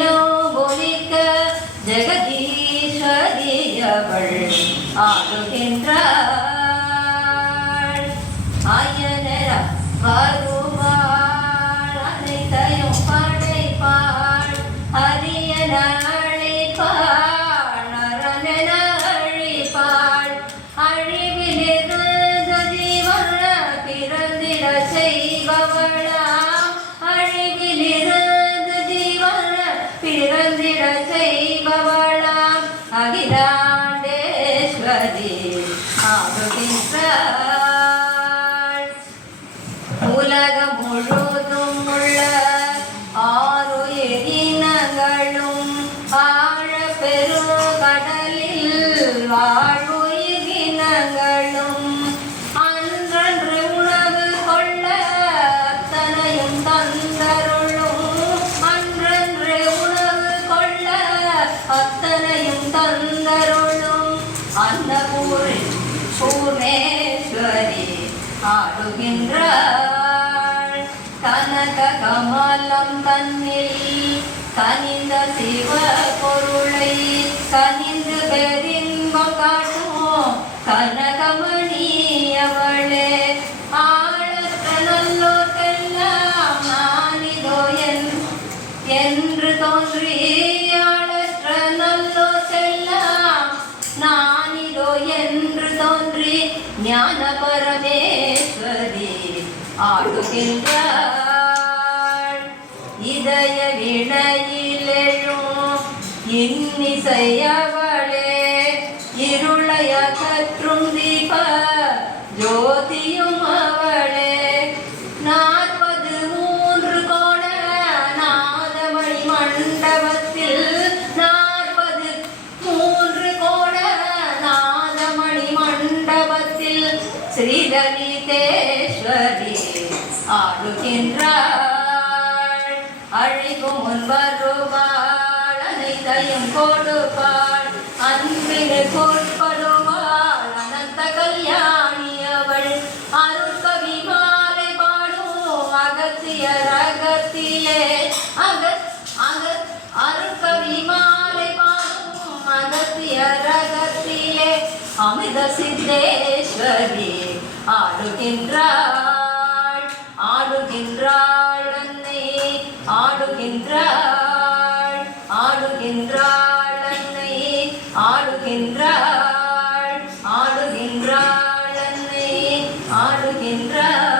ஒலிக்க ஜெகதீஸ்வரி அவள் ஆடுகின்றாள். ஆயனர வருவாள் அனைத்தையும் படைப்பாள். அரியன அழிப்பாள் அரணென அழிப்பாள். அழிவிலிருந்து ஜீவன பிறந்திட செய்பவளாம். அழிவிலிருந்து ஜீவன பிறந்திட செய்பவளாம். அகிலாண்டேஸ்வரி ஆடுகின்றாள். உலகம் முழுதும் உள்ள ஆறுயிரினங்களும் ஆழ பெருங்கடலில் வாழுயிரினங்களும் அன்றன்று உணவு கொள்ள அத்தனையும் தந்தருளும். அன்றன்று உணவு கொள்ள அத்தனையும் தந்தருளும். அன்னபூரி பூர்ணேஸ்வரி ஆடுகின்றாள். கனக கமலம் தன்னில் கனிந்த சிவ பொருளை கனிந்து பெரின்பம் காட்டும் கனகமணி அவளே. ஆழற்ற நல்லோர்க்கெல்லாம் நானிதோ என்று தோன்றி ஆழற்ற நல்லோர்க்கெல்லாம் நானிதோ என்று தோன்றி ஞான பரமேஸ்வரி ஆடுகின்றாள். இதய வினையிலெழும் இன்னிசையவளே இருளை அகற்றும் தீப ஜோதியும் அவளே. 43 கோண நாதமணி மண்டபத்தில் 43 கோண நாதமணி மண்டபத்தில் ஸ்ரீலலிதேஸ்வரி ஆடுகின்றாள். அழிக்கும் முன் வருவாள் அனைத்தையும் கொடுப்பாள். அன்பினை பொற்படுவாள் அனந்த கல்யாணி அவள். அருட்கவி மாலை பாடும் அகத்தியர் அகத்திலே அருட்கவி மாலை பாடும் அகத்தியர் அகத்திலே அமிர்த சித்தேஸ்வரி ஆடுகின்றாள். ஆடுகின்றாள் அன்னை ஆடுகின்றாள். ஆடுகின்றாள் அன்னை ஆடுகின்றாள். ஆடுகின்றாள் அன்னை ஆடுகின்றாள்.